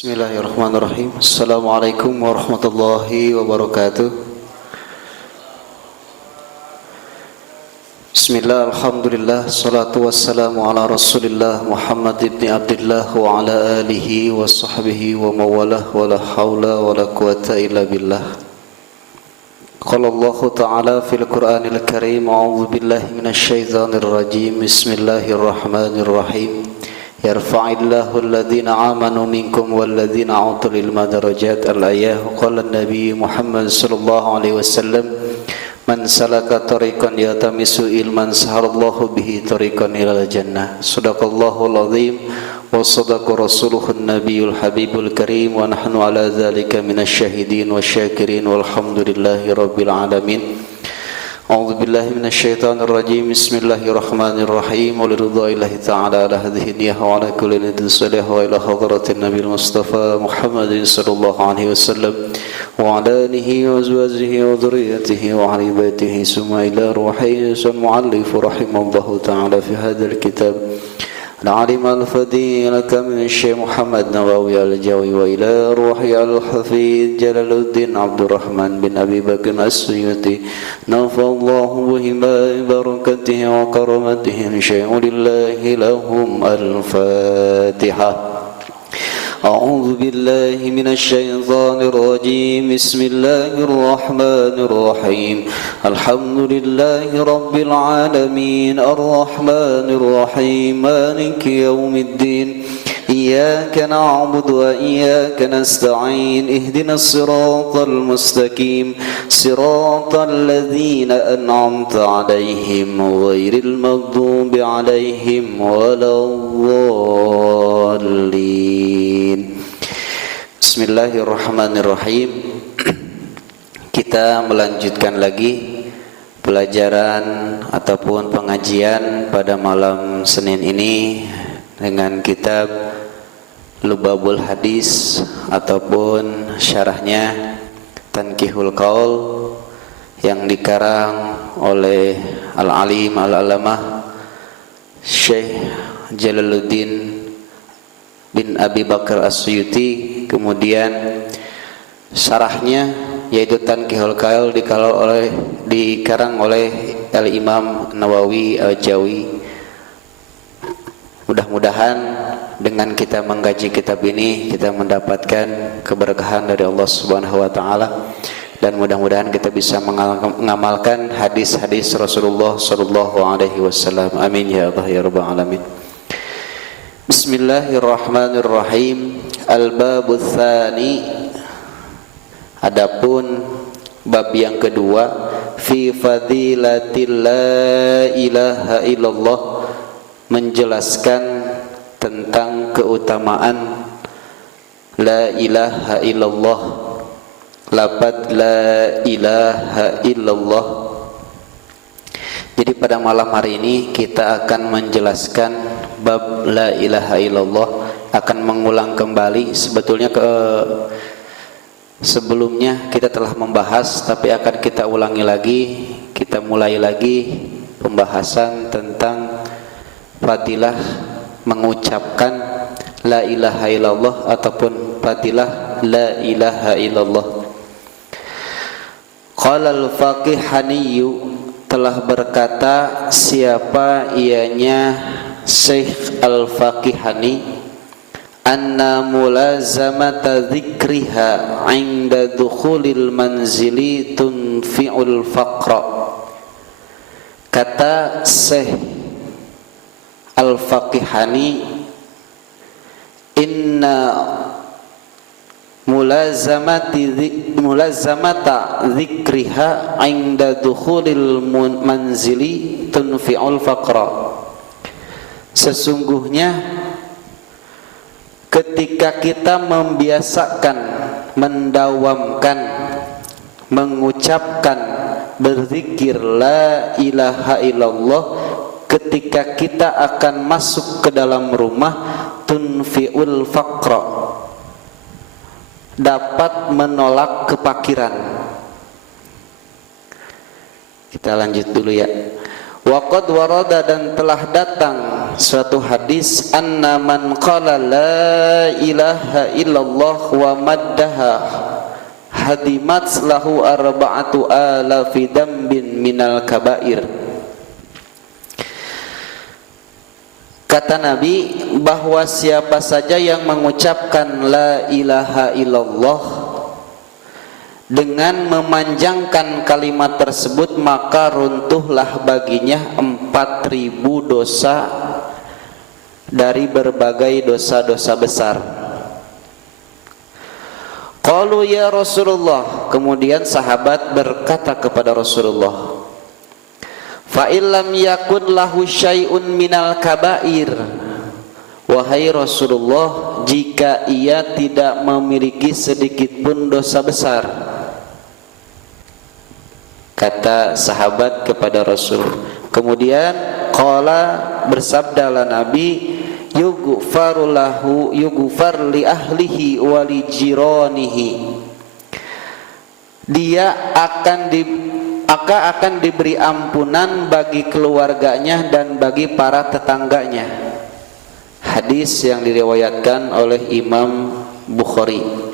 Bismillahirrahmanirrahim. Assalamualaikum warahmatullahi wabarakatuh. Bismillah, alhamdulillah, salatu wassalamu ala rasulillah Muhammad ibn Abdullah wa ala alihi wa sahbihi wa mawalah wa la hawla wa la quwata illa billah. Qala Allah ta'ala fil Qur'anil Karim, a'udzu billahi minasy syaithanir rajim. Bismillahirrahmanirrahim. Yarfa'illahu alladhina amanu minkum walladhina utul ilma darajat. Al-ayah. Qala an-nabi Muhammad sallallahu alaihi wasallam, man salaka tariqan yatamisu ilman sahalallahu bihi tariqan ilal jannah. Sadaqallahul azim wa sadaqa rasuluhun nabiyul habibul karim wa nahnu ala dhalika minasy syahidin wasyakirin walhamdulillahi rabbil alamin. A'udzu billahi minasy syaithanir rajim. Bismillahirrahmanirrahim. Wa liridha'illahi ta'ala ala hadhihi niyyah wa ala kulli niyatin salih wa ila hadratin nabiyil mustafa Muhammadin sallallahu alaihi wasallam wa ala alihi wa azwajihi wa dhurriyyatihi wa ahli baitihi summa ila ruhihi mu'allif rahimallahu ta'ala fi hadzal kitab العالم الفضيل كمن الشيخ محمد نووي الجوي وإلى روحي الحفيظ جلال الدين عبد الرحمن بن أبي بكر السيوطي نفع الله بهما بركته وكرمته شيء لله لهم الفاتحة. أعوذ بالله من الشيطان الرجيم. بسم الله الرحمن الرحيم. الحمد لله رب العالمين الرحمن الرحيم مالك يوم الدين إياك نعبد وإياك نستعين اهدنا الصراط المستقيم صراط الذين أنعمت عليهم غير المغضوب عليهم ولا الضالين. Bismillahirrahmanirrahim. Kita melanjutkan lagi pelajaran ataupun pengajian pada malam Senin ini dengan kitab Lubabul Hadis ataupun syarahnya Tanqihul Qaul yang dikarang oleh Al-Alim Al-Alamah Syekh Jalaluddin bin Abi Bakar As-Suyuti. Kemudian syarahnya yaitu Tanqihul Qaul dikarang oleh Al-Imam Nawawi Al-Jawi. Mudah-mudahan dengan kita mengkaji kitab ini kita mendapatkan keberkahan dari Allah Subhanahu wa taala, dan mudah-mudahan kita bisa mengamalkan hadis-hadis Rasulullah sallallahu alaihi wasallam. Amin ya Allah ya rabbal alamin. Bismillahirrahmanirrahim. Al-babul tsani. Adapun bab yang kedua, fi fadilatil la ilaha illallah, menjelaskan tentang keutamaan la ilaha illallah, lafaz la ilaha illallah. Jadi pada malam hari ini kita akan menjelaskan bab la ilaha illallah, akan mengulang kembali. Sebetulnya sebelumnya kita telah membahas, tapi akan kita ulangi lagi. Kita mulai lagi pembahasan tentang fadilah mengucapkan la ilaha illallah ataupun fadilah la ilaha illallah. Qala al-Faqihani, telah berkata siapa ianya Syekh Al-Faqihani, anna mulazamata dzikriha 'inda dukhulil manzili tunfi'ul faqra. Kata Syekh Al-Faqihani, inna mulazamata dzikriha 'inda dukhulil manzili tunfi'ul faqra. Sesungguhnya ketika kita membiasakan, mendawamkan, mengucapkan, berzikir la ilaha illallah, ketika kita akan masuk ke dalam rumah, tunfi'ul faqra, dapat menolak kepakiran. Kita lanjut dulu ya. Waqad warada, dan telah datang suatu hadis, anna man qala la ilaha illallah wa maddaha hadimat lahu arba'atu alafi dambin minal kabair. Kata Nabi bahwa siapa saja yang mengucapkan la ilaha illallah dengan memanjangkan kalimat tersebut, maka runtuhlah baginya 4.000 dosa dari berbagai dosa-dosa besar. Qalu ya Rasulullah, kemudian sahabat berkata kepada Rasulullah, fa illam yakun lahu syai'un minal kabair, wahai Rasulullah, jika ia tidak memiliki sedikit pun dosa besar. Kata sahabat kepada Rasul. Kemudian qala, bersabdalah Nabi, yughfaru lahu, yughfar li ahlihi wa li jiranihi, dia akan diberi ampunan bagi keluarganya dan bagi para tetangganya. Hadis yang diriwayatkan oleh Imam Bukhari.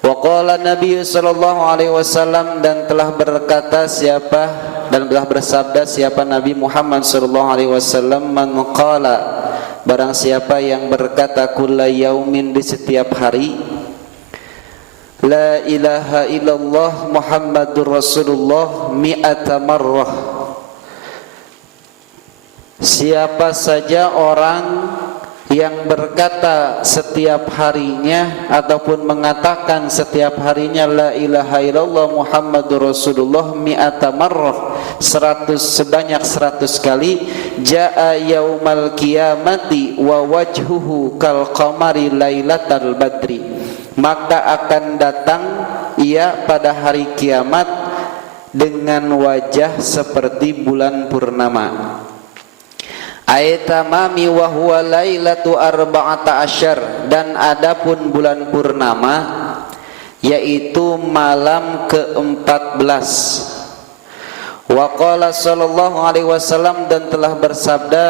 Wa qala Nabi sallallahu alaihi wasallam, dan telah berkata siapa dan telah bersabda siapa Nabi Muhammad sallallahu alaihi wasallam, man qala, barang siapa yang berkata kulla yaumin, di setiap hari, la ilaha illallah Muhammadur Rasulullah mi'ata marrah, siapa saja orang yang berkata setiap harinya ataupun mengatakan setiap harinya la ilaha illallah Muhammadur Rasulullah mi'ata marrah, sebanyak 100 kali, jaa yaumal qiyamati wa wajhuhu kal qamari lailatal badri, maka akan datang ia pada hari kiamat dengan wajah seperti bulan purnama. Aitamami wa huwa lailatu arba'ata asyar, dan adapun bulan purnama yaitu malam ke-14. Wa qala sallallahu alaihi wasallam, dan telah bersabda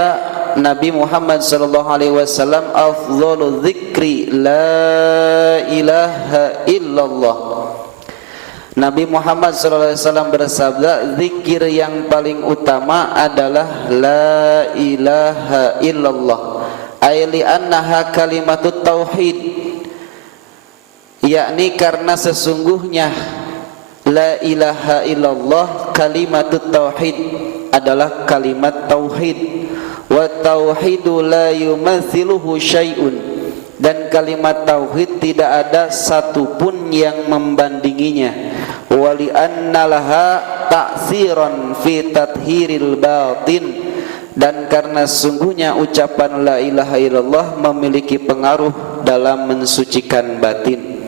Nabi Muhammad sallallahu alaihi wasallam, afdhalu dzikri la ilaha illallah. Nabi Muhammad sallallahu alaihi wasallam bersabda, zikir yang paling utama adalah la ilaha illallah, ay li annaha kalimatut tauhid, yakni karena sesungguhnya la ilaha illallah kalimatut tauhid adalah kalimat tauhid. Wa tauhidu la yumathiluhu syai'un, dan kalimat tauhid tidak ada satupun yang membandinginya. Wa li anna laha ta'siran fi tathhiril batin, dan karena sungguhnya ucapan la ilaha illallah memiliki pengaruh dalam mensucikan batin.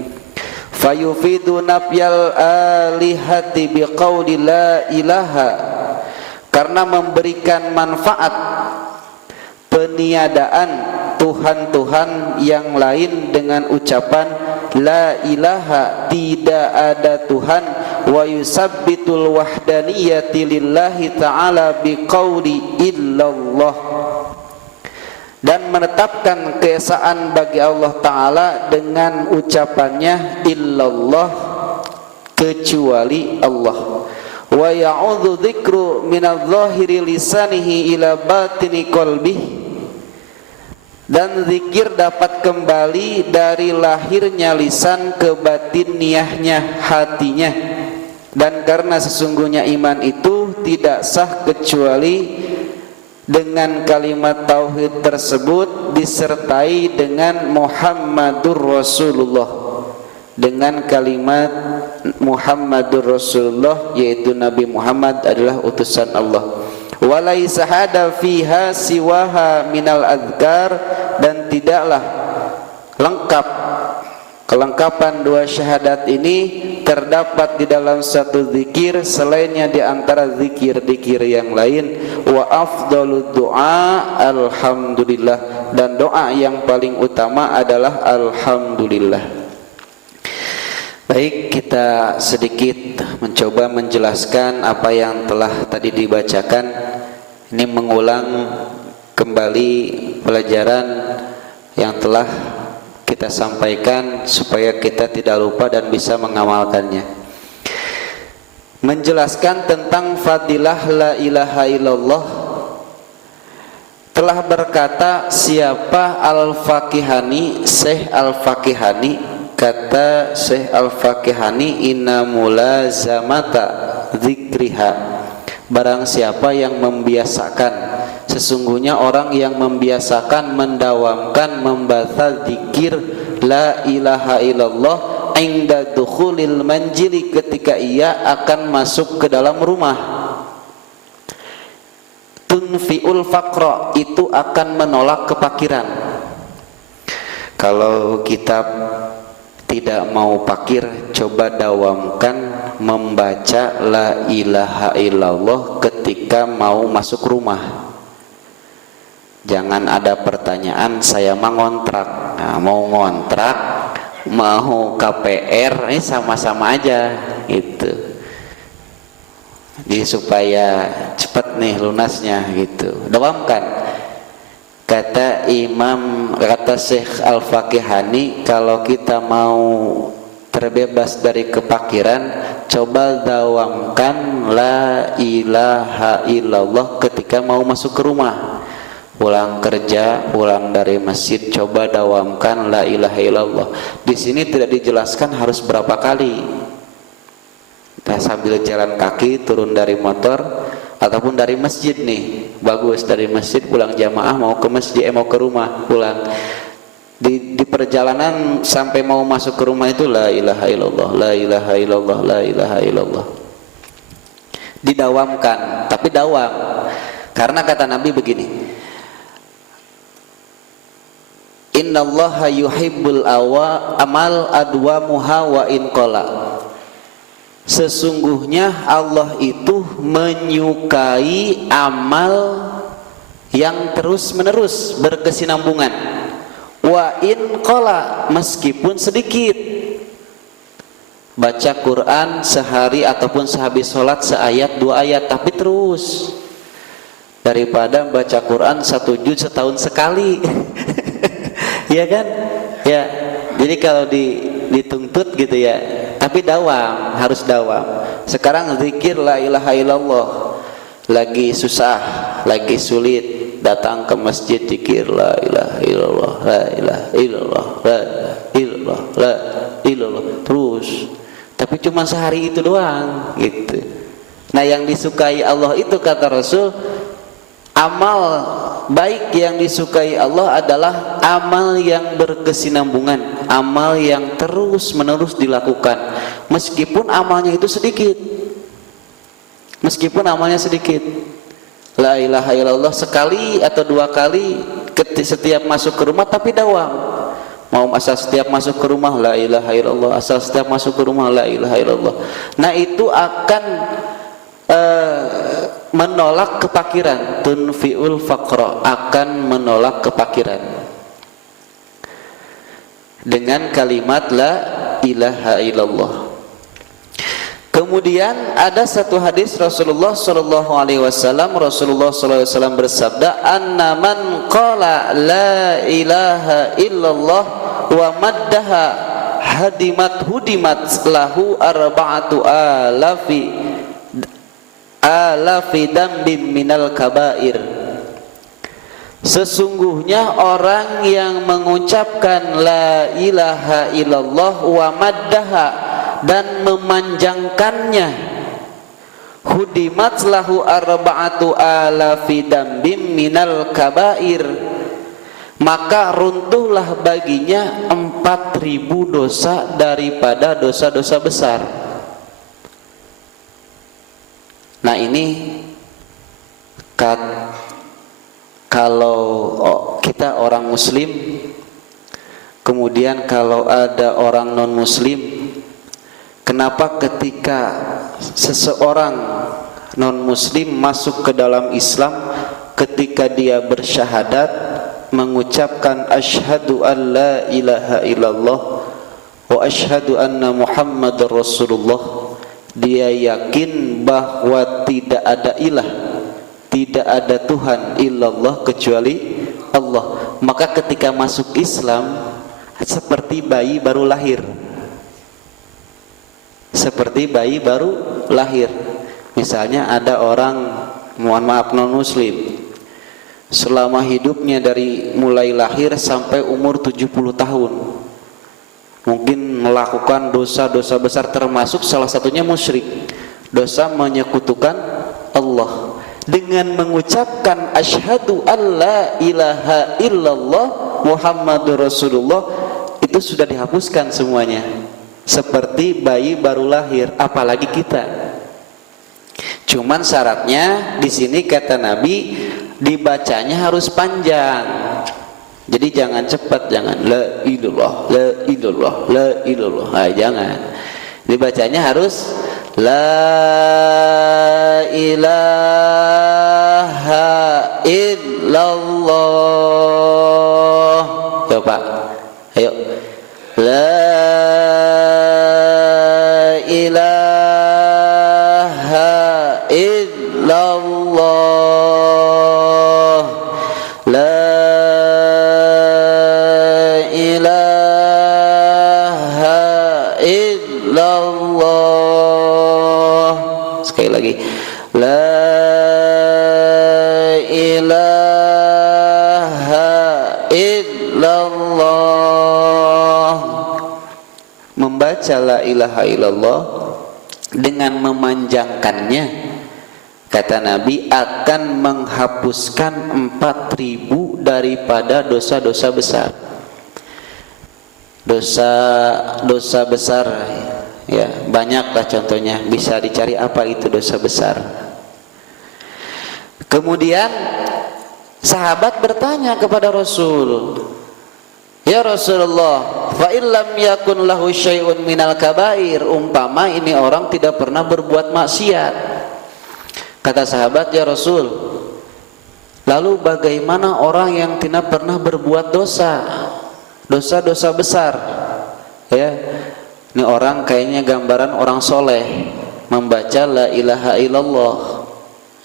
Fayufidu nafyal alihati biqauli la ilaha, karena memberikan manfaat peniadaan Tuhan-Tuhan yang lain dengan ucapan la ilaha, tidak ada Tuhan, wa yusabbitul wahdaniyati lillahi ta'ala biqauli illallah, dan menetapkan keesaan bagi Allah Ta'ala dengan ucapannya illallah, kecuali Allah. Wa ya'udhu dzikru minadh-dhahiri lisanihi ila batini qalbihi, dan zikir dapat kembali dari lahirnya lisan ke batiniahnya hatinya, dan karena sesungguhnya iman itu tidak sah kecuali dengan kalimat tauhid tersebut disertai dengan Muhammadur Rasulullah, dengan kalimat Muhammadur Rasulullah, yaitu Nabi Muhammad adalah utusan Allah. Walaisa hada fiha siwaha minal adhkar, dan tidaklah lengkap, kelengkapan dua syahadat ini terdapat di dalam satu zikir selainnya di antara zikir-zikir yang lain. Wa afdalud du'a alhamdulillah, dan doa yang paling utama adalah alhamdulillah. Baik, kita sedikit mencoba menjelaskan apa yang telah tadi dibacakan. Ini mengulang kembali pelajaran yang telah kita sampaikan supaya kita tidak lupa dan bisa mengamalkannya. Menjelaskan tentang fadilah la ilaha illallah, telah berkata siapa Al-Fakihani, Syekh Al-Fakihani, kata Syekh Al-Fakihani, inna mulazamata dzikriha, barang siapa yang membiasakan, sesungguhnya orang yang membiasakan mendawamkan membaca zikir la ilaha illallah inda dukhulil manjili, ketika ia akan masuk ke dalam rumah, tunfiul faqra, itu akan menolak kepakiran. Kalau kita tidak mau pakir, coba dawamkan membaca la ilaha illallah ketika mau masuk rumah. Jangan ada pertanyaan, saya mau ngontrak. Nah, mau ngontrak, mau KPR, ini sama-sama aja gitu. Jadi supaya cepat nih lunasnya gitu. Dawamkan. Kata Syekh Al-Fakihani, kalau kita mau terbebas dari kepakiran, coba dawamkan la ilaha illallah ketika mau masuk ke rumah. Pulang kerja, pulang dari masjid, coba dawamkan la ilaha illallah. Di sini tidak dijelaskan harus berapa kali. Kita sambil jalan kaki, turun dari motor, ataupun dari masjid nih, bagus, dari masjid pulang jamaah mau ke masjid, mau ke rumah pulang. Di perjalanan sampai mau masuk ke rumah itu la ilaha illallah, la ilaha illallah, la ilaha illallah. Didawamkan, tapi dawam. Karena kata Nabi begini, innallaha yuhibbul amal adwamuha wa in qala. Sesungguhnya Allah itu menyukai amal yang terus menerus berkesinambungan, wa in qala, meskipun sedikit. Baca Quran sehari ataupun sehabis sholat seayat dua ayat, tapi terus, daripada baca Quran 1 juz setahun sekali. Ya kan? Ya. Jadi kalau dituntut gitu ya, tapi dawam, harus dawam. Sekarang zikir la ilaha illallah, lagi susah, lagi sulit, datang ke masjid zikir la ilaha illallah, la ilaha illallah, la ilaha illallah, la ilaha illallah, terus. Tapi cuma sehari itu doang gitu. Nah, yang disukai Allah itu kata Rasul, amal baik yang disukai Allah adalah amal yang berkesinambungan, amal yang terus menerus dilakukan, meskipun amalnya itu sedikit, meskipun amalnya sedikit. La ilaha illallah sekali atau 2 kali setiap masuk ke rumah, tapi dawam. Mau asal setiap masuk ke rumah la ilaha illallah, asal setiap masuk ke rumah la ilaha illallah. Nah, itu akan menolak kepakiran, tunfiul faqra, akan menolak kepakiran dengan kalimat la ilaha illallah. Kemudian ada satu hadis Rasulullah sallallahu alaihi wasallam, Rasulullah sallallahu alaihi wasallam bersabda, anna man qala la ilaha illallah wa maddaha hudimat lahu arba'atu alafi dambim minal kabair. Sesungguhnya orang yang mengucapkan la ilaha illallah wa maddaha, dan memanjangkannya, hudimat lahu arba'atu alafi dambim minal kabair, maka runtuhlah baginya 4.000 dosa daripada dosa-dosa besar. Nah, ini kalau kita orang muslim, kemudian kalau ada orang non muslim, kenapa ketika seseorang non muslim masuk ke dalam Islam, ketika dia bersyahadat mengucapkan asyhadu an la ilaha illallah wa asyhadu anna muhammadar rasulullah, dia yakin bahwa tidak ada ilah tidak ada Tuhan illallah kecuali Allah. Maka ketika masuk Islam seperti bayi baru lahir. Seperti bayi baru lahir. Misalnya ada orang, mohon maaf, non muslim, selama hidupnya dari mulai lahir sampai umur 70 tahun mungkin melakukan dosa-dosa besar, termasuk salah satunya musyrik, dosa menyekutukan Allah. Dengan mengucapkan asyhadu alla ilaha illallah Muhammadur Rasulullah, itu sudah dihapuskan semuanya. Seperti bayi baru lahir, apalagi kita. Cuman syaratnya di sini kata Nabi, dibacanya harus panjang. Jadi jangan cepat, jangan la ilallah, la ilallah, la ilallah. Nah, jangan. Dibacanya harus la ilaha illallah. Coba, ayo. La ilaha illallah. La ilaha illallah. Sekali lagi. La ilaha illallah. Membaca la ilaha illallah dengan memanjangkannya, kata Nabi, akan menghapuskan 4.000 daripada dosa-dosa besar. Dosa besar ya, banyaklah contohnya, bisa dicari apa itu dosa besar. Kemudian sahabat bertanya kepada Rasul, ya Rasulullah, fa illam yakun lahu syai'un minal kabair, umpama ini orang tidak pernah berbuat maksiat. Kata sahabat, ya Rasul, lalu bagaimana orang yang tidak pernah berbuat dosa, dosa-dosa besar? Ya, ini orang kayaknya gambaran orang soleh, membaca la ilaha illallah.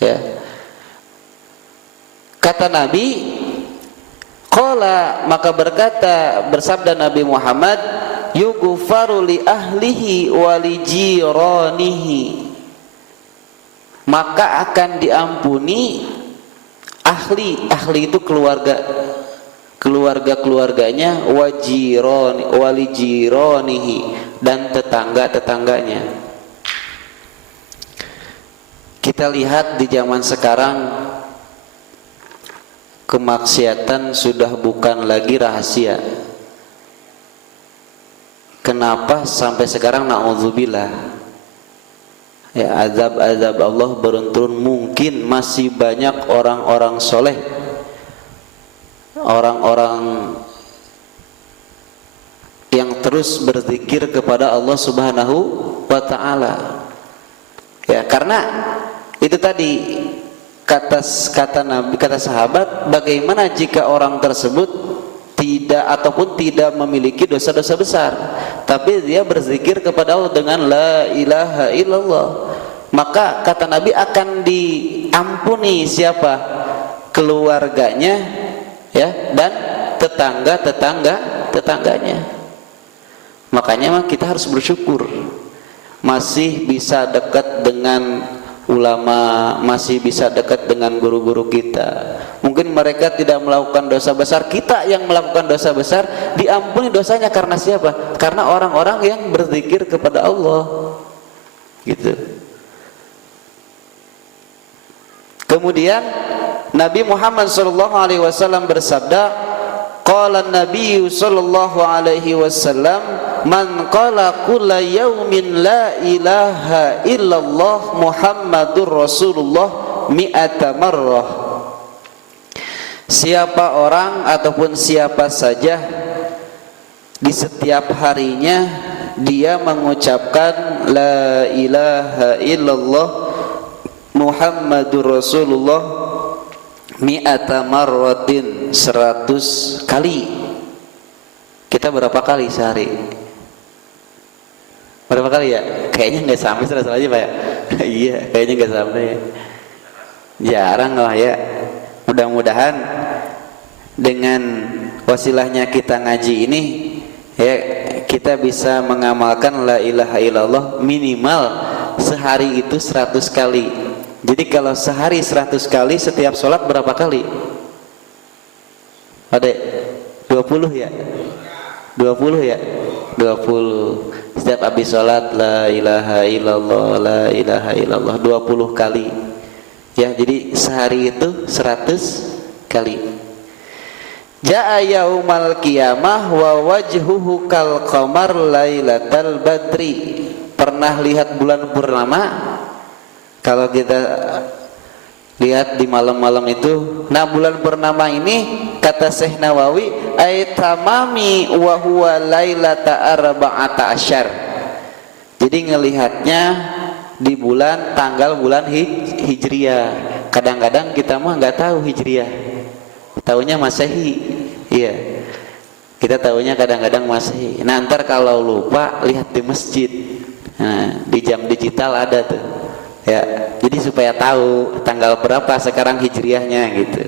Ya, kata Nabi, qala, maka bersabda Nabi Muhammad, yughfaru li ahlihi wa li jiranihi, maka akan diampuni ahli itu keluarganya, wali jiranihi, dan tetangga-tetangganya. Kita lihat di zaman sekarang kemaksiatan sudah bukan lagi rahasia. Kenapa sampai sekarang na'udzubillah, ya, azab Allah berturun. Mungkin masih banyak orang-orang soleh, orang-orang yang terus berzikir kepada Allah Subhanahu wa ta'ala. Ya, karena itu tadi kata Nabi, kata sahabat, bagaimana jika orang tersebut tidak memiliki dosa-dosa besar, tapi dia berzikir kepada Allah dengan la ilaha illallah, maka kata Nabi akan diampuni siapa? Keluarganya, ya, dan tetangganya. Makanya kita harus bersyukur masih bisa dekat dengan ulama, masih bisa dekat dengan guru-guru kita. Mungkin mereka tidak melakukan dosa besar, kita yang melakukan dosa besar diampuni dosanya karena siapa? Karena orang-orang yang berzikir kepada Allah, gitu. Kemudian Nabi Muhammad SAW bersabda, qala Nabi sallallahu alaihi wasallam, man qala kulla yaumin la ilaha illallah Muhammadur Rasulullah mi'ata marrah. Siapa orang ataupun siapa saja di setiap harinya dia mengucapkan la ilaha illallah Muhammadur Rasulullah mi'ata marratin, 100 kali. Kita berapa kali sehari? Berapa kali ya? Kayaknya nggak sampai 100 aja Pak ya. Iya, kayaknya nggak sampai ya. Jarang lah ya. Mudah-mudahan dengan wasilahnya kita ngaji ini ya, kita bisa mengamalkan la ilaha illallah minimal sehari itu 100 kali. Jadi kalau sehari 100 kali, setiap sholat berapa kali? Ada 20 ya? 20 ya? 20. Setiap habis sholat la ilaha illallah, la ilaha illallah 20 kali. Ya, jadi sehari itu 100 kali. Ja'a yaumal qiyamah wa wajhuhu kal qamar lailatal badri. Pernah lihat bulan purnama? Kalau kita lihat di malam-malam itu, nah bulan purnama ini kata Syekh Nawawi ay tamami wa huwa lailata arba'ata asyar. Jadi ngelihatnya di bulan tanggal bulan Hijriah. Kadang-kadang kita mah nggak tahu Hijriah, tahunya Masehi. Iya, kita tahunya kadang-kadang Masehi. Nah ntar kalau lupa lihat di masjid, nah, di jam digital ada tuh ya, jadi supaya tahu tanggal berapa sekarang Hijriahnya gitu.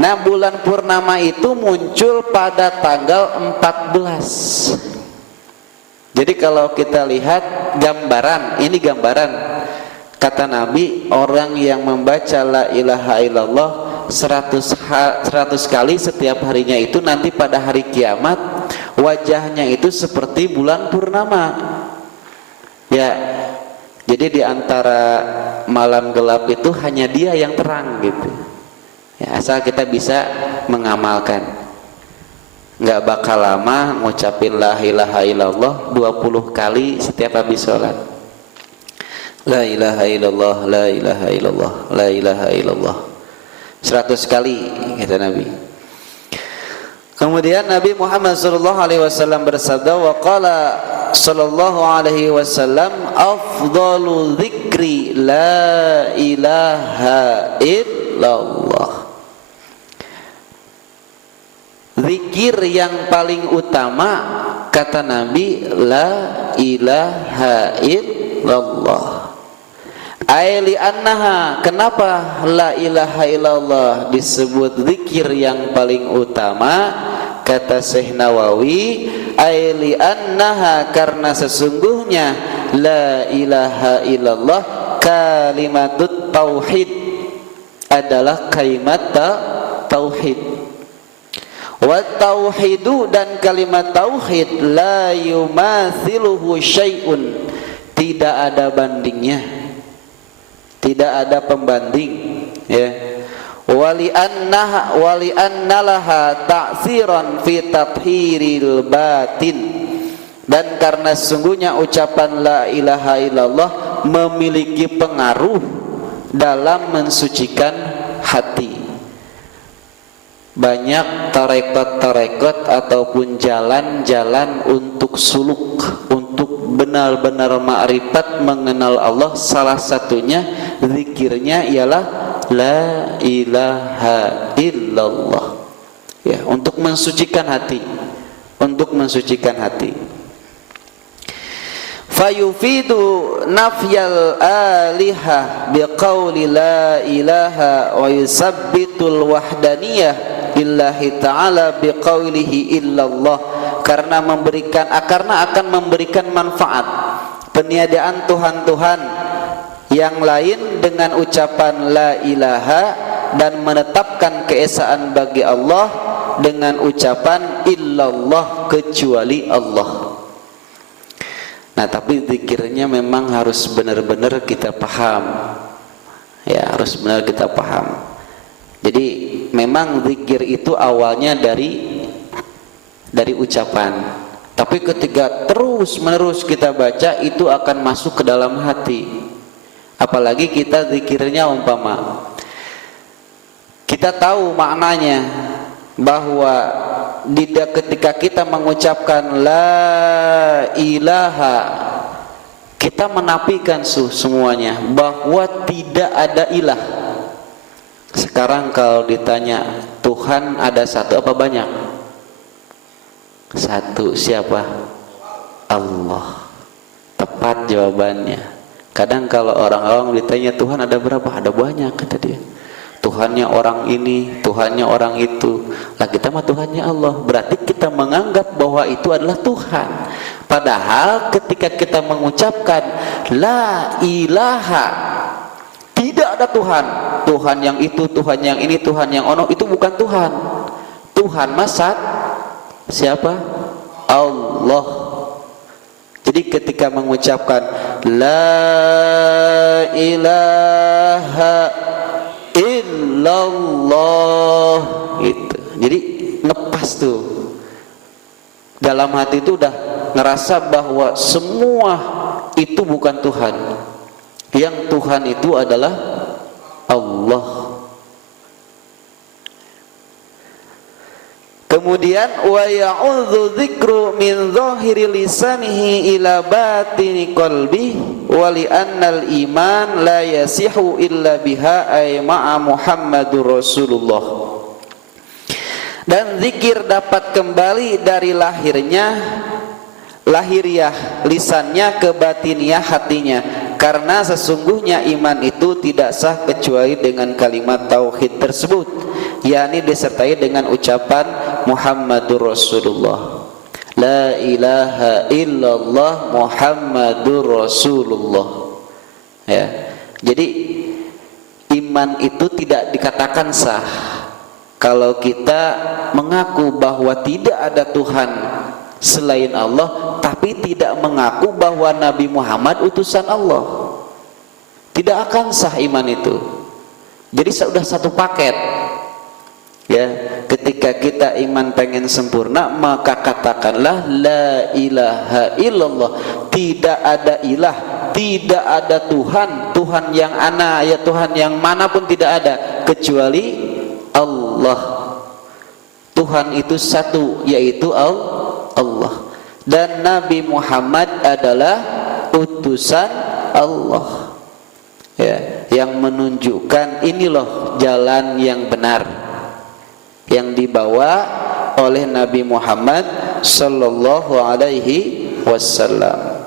Nah bulan purnama itu muncul pada tanggal 14. Jadi kalau kita lihat gambaran, ini gambaran, kata Nabi, orang yang membaca la ilaha illallah 100 kali setiap harinya itu nanti pada hari kiamat wajahnya itu seperti bulan purnama. Ya, jadi di antara malam gelap itu hanya dia yang terang gitu. Ya, asal kita bisa mengamalkan. Nggak bakal lama ngucapin la ilaha illallah 20 kali setiap habis sholat. La ilaha illallah, la ilaha illallah, la ilaha illallah 100 kali kata Nabi. Kemudian Nabi Muhammad sallallahu alaihi wasallam bersabda, wa qala sallallahu alaihi wasallam, afdalu dzikri la ilaha illallah. Zikir yang paling utama kata Nabi la ilaha illallah. Aili annaha, kenapa la ilaha illallah disebut zikir yang paling utama? Kata Syekh Nawawi, aili annaha, karena sesungguhnya la ilaha illallah kalimatut tauhid, adalah kalimat tauhid. Wa tauhidu, dan kalimat tauhid la yumathiluhu syai'un, tidak ada bandingnya, tidak ada pembanding ya. Wali annalaha ta'siran fi tathhiril batin, dan karena sesungguhnya ucapan la ilaha illallah memiliki pengaruh dalam mensucikan hati. Banyak tarekat-tarekat ataupun jalan-jalan untuk suluk, untuk benar-benar ma'rifat mengenal Allah. Salah satunya zikirnya ialah la ilaha illallah ya, untuk mensucikan hati, untuk mensucikan hati. Fayufidu nafyal alihah biqauli la ilaha wa yusabbitul wahdaniyah lillahi ta'ala biqaulihi illallah, karena akan memberikan manfaat peniadaan Tuhan-Tuhan yang lain dengan ucapan la ilaha, dan menetapkan keesaan bagi Allah dengan ucapan illallah, kecuali Allah. Nah tapi zikirnya memang harus benar-benar kita paham ya, harus benar kita paham. Jadi memang zikir itu awalnya dari ucapan, tapi ketika terus menerus kita baca itu akan masuk ke dalam hati. Apalagi kita zikirnya umpama kita tahu maknanya, bahwa ketika kita mengucapkan la ilaha, kita menafikan semuanya bahwa tidak ada ilah. Sekarang kalau ditanya Tuhan ada satu apa banyak? Satu. Siapa? Allah. Tepat jawabannya. Kadang kalau orang awam ditanya Tuhan ada berapa? Ada banyak, kata dia. Tuhannya orang ini, Tuhannya orang itu. Lah kita mah Tuhannya Allah. Berarti kita menganggap bahwa itu adalah Tuhan. Padahal ketika kita mengucapkan la ilaha, tidak ada Tuhan. Tuhan yang itu, Tuhan yang ini, Tuhan yang ono, itu bukan Tuhan. Tuhan masat siapa? Allah. Jadi ketika mengucapkan la ilaha illallah itu, jadi ngepas tuh dalam hati itu udah ngerasa bahwa semua itu bukan Tuhan. Yang Tuhan itu adalah Allah. Kemudian wa ya'udzu dzikru min zahiri lisanihi ila batini qalbi wa li annal iman la yasihu illa biha ay ma'a Muhammadur Rasulullah. Dan zikir dapat kembali dari lahiriah lisannya ke batiniah hatinya, karena sesungguhnya iman itu tidak sah kecuali dengan kalimat tauhid tersebut, yakni disertai dengan ucapan Muhammadur Rasulullah. La ilaha illallah Muhammadur Rasulullah. Ya. Jadi iman itu tidak dikatakan sah kalau kita mengaku bahwa tidak ada Tuhan selain Allah, tapi tidak mengaku bahwa Nabi Muhammad utusan Allah. Tidak akan sah iman itu. Jadi sudah satu paket. Ya, ketika kita iman pengen sempurna, maka katakanlah la ilaha illallah. Tidak ada ilah, tidak ada Tuhan. Tuhan yang ana, ya Tuhan yang manapun tidak ada kecuali Allah. Tuhan itu satu, yaitu Allah. Dan Nabi Muhammad adalah utusan Allah. Ya, yang menunjukkan ini loh jalan yang benar yang dibawa oleh Nabi Muhammad sallallahu alaihi wasallam.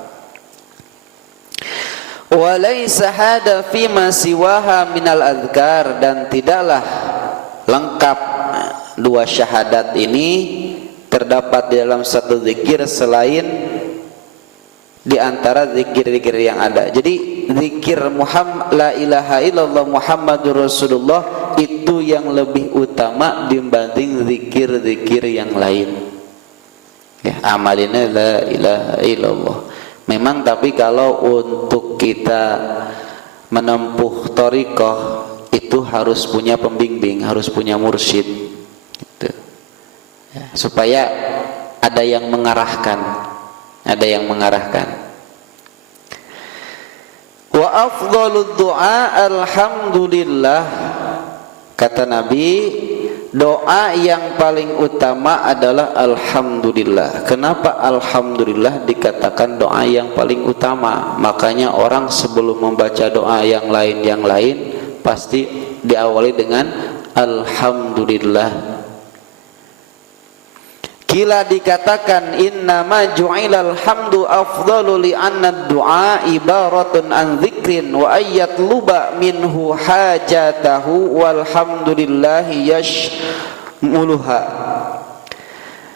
Wa laisa hada fi ma siwaha minal azkar, dan tidaklah lengkap dua syahadat ini terdapat di dalam satu zikir selain di antara zikir-zikir yang ada. Jadi zikir Muhammad la ilaha illallah Muhammadur Rasulullah itu yang lebih utama dibanding zikir-zikir yang lain. Ya, amalinnya la ilaha illallah. Memang tapi kalau untuk kita menempuh thariqah itu harus punya pembimbing, harus punya mursyid gitu. Ya, supaya ada yang mengarahkan. Ada yang mengarahkan. Wa afdhalud du'a alhamdulillah. Kata Nabi, doa yang paling utama adalah alhamdulillah. Kenapa alhamdulillah dikatakan doa yang paling utama? Makanya orang sebelum membaca doa yang lain pasti diawali dengan alhamdulillah. Kila dikatakan innama ju'ilal hamdu afdalu li'anna du'a ibaratun an dzikrin wa ayyatluba minhu hajatahu walhamdulillahi yashmuluha.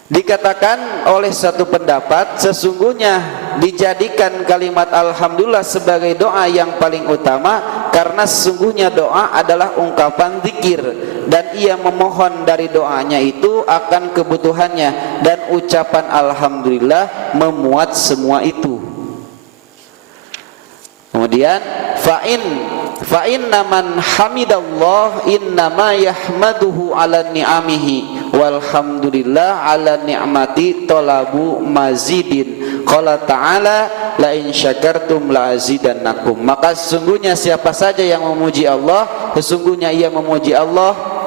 Dikatakan oleh satu pendapat, sesungguhnya dijadikan kalimat alhamdulillah sebagai doa yang paling utama karena sesungguhnya doa adalah ungkapan zikir dan ia memohon dari doanya itu akan kebutuhannya, dan ucapan alhamdulillah memuat semua itu. Kemudian fa'inna man hamidallah innama yahmaduhu ala ni'amihi walhamdulillah ala ni'mati talabu mazidin. Qala ta'ala la in syakartum la azidannakum. Maka sesungguhnya siapa saja yang memuji Allah, sesungguhnya ia memuji Allah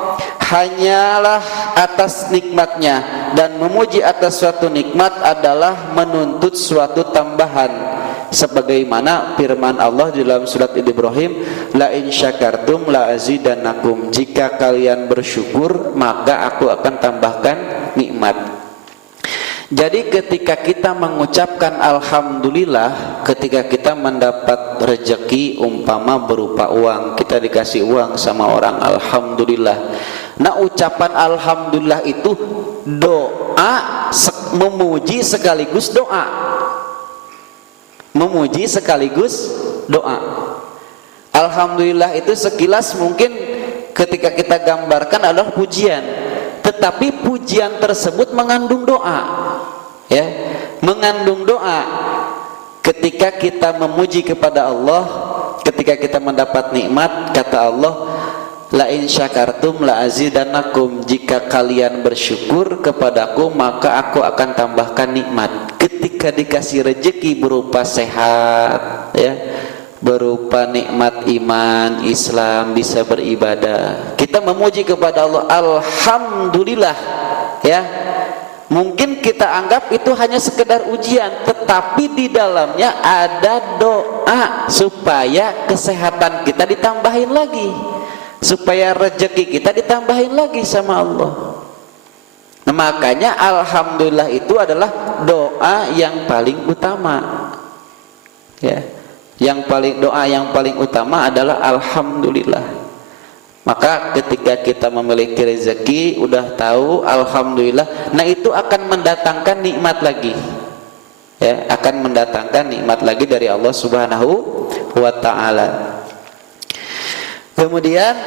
hanyalah atas nikmatnya, dan memuji atas suatu nikmat adalah menuntut suatu tambahan, sebagaimana firman Allah di dalam surat Ibrahim, la in syakartum la azidannakum. Jika kalian bersyukur maka aku akan tambahkan nikmat. Jadi ketika kita mengucapkan alhamdulillah, ketika kita mendapat rezeki umpama berupa uang, kita dikasih uang sama orang, alhamdulillah. Nah, ucapan alhamdulillah itu doa, memuji sekaligus doa. Memuji sekaligus doa. Alhamdulillah itu sekilas mungkin ketika kita gambarkan adalah pujian, tetapi pujian tersebut mengandung doa. Ya, mengandung doa. Ketika kita memuji kepada Allah, ketika kita mendapat nikmat, kata Allah, la in syakartum la azidannakum, jika kalian bersyukur kepadaku maka aku akan tambahkan nikmat. Ketika dikasih rezeki berupa sehat, ya, berupa nikmat iman, Islam, bisa beribadah, kita memuji kepada Allah, alhamdulillah, ya. Mungkin kita anggap itu hanya sekedar ujian, tetapi di dalamnya ada doa supaya kesehatan kita ditambahin lagi, supaya rezeki kita ditambahin lagi sama Allah. Nah, makanya alhamdulillah itu adalah doa yang paling utama. Ya, doa yang paling utama adalah alhamdulillah. Maka ketika kita memiliki rezeki, udah tahu alhamdulillah, nah itu akan mendatangkan nikmat lagi, ya, akan mendatangkan nikmat lagi dari Allah Subhanahu wa taala. Kemudian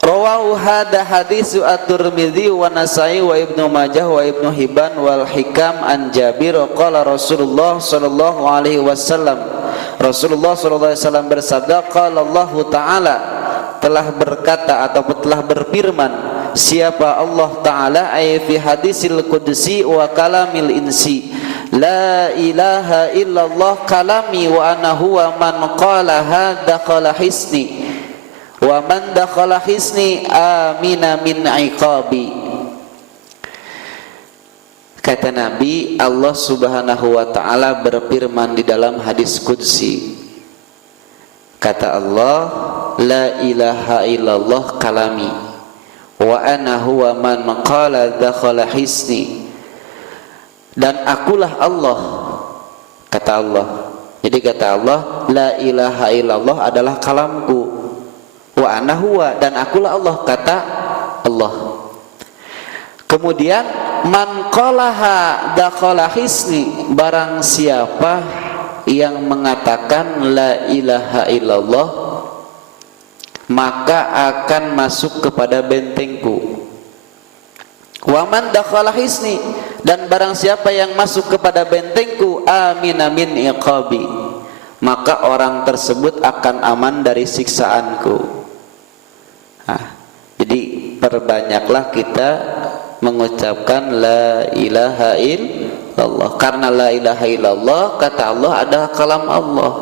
rawahu hada hadisu at-Tirmidzi wa Nasa'i wa Ibnu Majah wa Ibnu Hibban wal Hikam an Jabir qala Rasulullah sallallahu alaihi wasallam, Rasulullah sallallahu alaihi wasallam bersabda, qala Allah taala, telah berkata atau telah berfirman siapa Allah taala, ay fi hadisil qudsi wa kalamil insi, la ilaha illallah kalami wa ana huwa man qalaha dakhala hisni wa man dakhala hisni amina min iqabi. Kata Nabi, Allah Subhanahu wa taala berfirman di dalam hadis qudsi, kata Allah, la ilaha illallah kalami wa ana huwa man qala dakhala hisni, dan akulah Allah, kata Allah. Jadi kata Allah, la ilaha illallah adalah kalamku, wa ana huwa, dan akulah Allah, kata Allah. Kemudian man qalaha dakhala hisni, barang siapa yang mengatakan la ilaha illallah maka akan masuk kepada bentengku. Wa man dakhala hisni, dan barang siapa yang masuk kepada bentengku, amina min iqabi, maka orang tersebut akan aman dari siksaanku. Nah, jadi perbanyaklah kita mengucapkan la ilaha illallah, karena la ilaha illallah, kata Allah, adalah kalam Allah.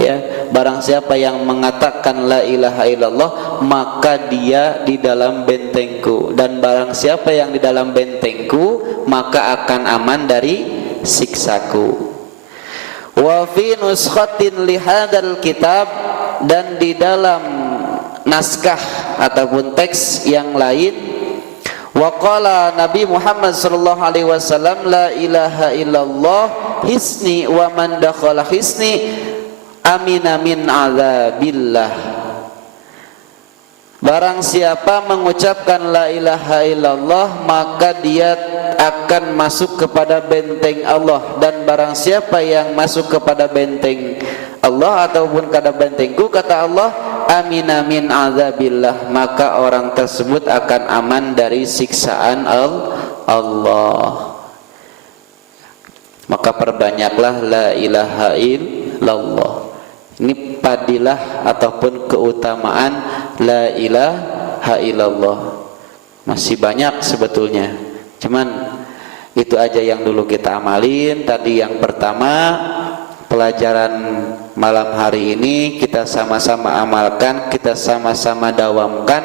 Ya, barang siapa yang mengatakan la ilaha illallah maka dia di dalam bentengku, dan barang siapa yang di dalam bentengku maka akan aman dari siksaku. Wa fi nuskhatin li hadzal kitab, dan di dalam naskah ataupun teks yang lain, wa qala Nabi Muhammad sallallahu alaihi wasallam, la ilaha illallah hisni wa man dakhala hisni amina min azabillah. Barang siapa mengucapkan la ilaha illallah maka dia akan masuk kepada benteng Allah, dan barang siapa yang masuk kepada benteng Allah ataupun kepada bentengku, kata Allah, amina min azabillah, maka orang tersebut akan aman dari siksaan Allah. Maka perbanyaklah la ilaha illallah. Ini padilah ataupun keutamaan la ilaha illallah. Masih banyak sebetulnya, cuman itu aja yang dulu kita amalin. Tadi yang pertama, pelajaran malam hari ini kita sama-sama amalkan, kita sama-sama dawamkan.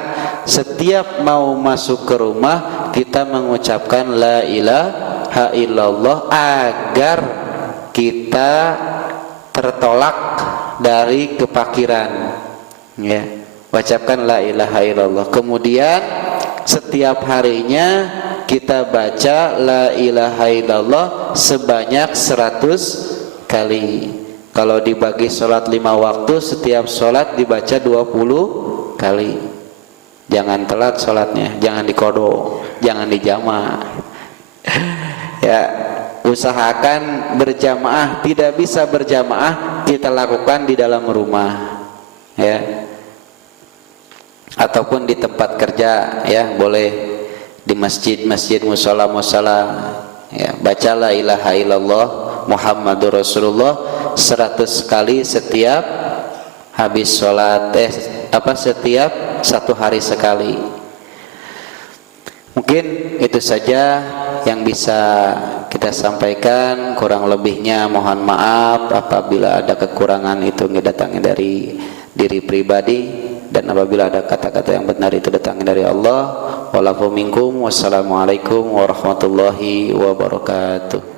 Setiap mau masuk ke rumah kita mengucapkan la ilaha illallah agar kita tertolak dari kepakiran, ya. Ucapkan la ilaha illallah. Kemudian setiap harinya kita baca la ilaha illallah sebanyak 100 kali. Kalau dibagi sholat 5 waktu, setiap sholat dibaca 20 kali. Jangan telat sholatnya, jangan dikodok, jangan dijama. Ya, usahakan berjamaah. Tidak bisa berjamaah, kita lakukan di dalam rumah, ya, ataupun di tempat kerja, ya, boleh di masjid musala, ya, baca la ilaha illallah Muhammadur Rasulullah 100 kali setiap habis sholat, setiap 1 hari sekali. Mungkin itu saja yang bisa kita sampaikan, kurang lebihnya mohon maaf apabila ada kekurangan itu datangnya dari diri pribadi, dan apabila ada kata-kata yang benar itu datangnya dari Allah. Wassalamualaikum warahmatullahi wabarakatuh.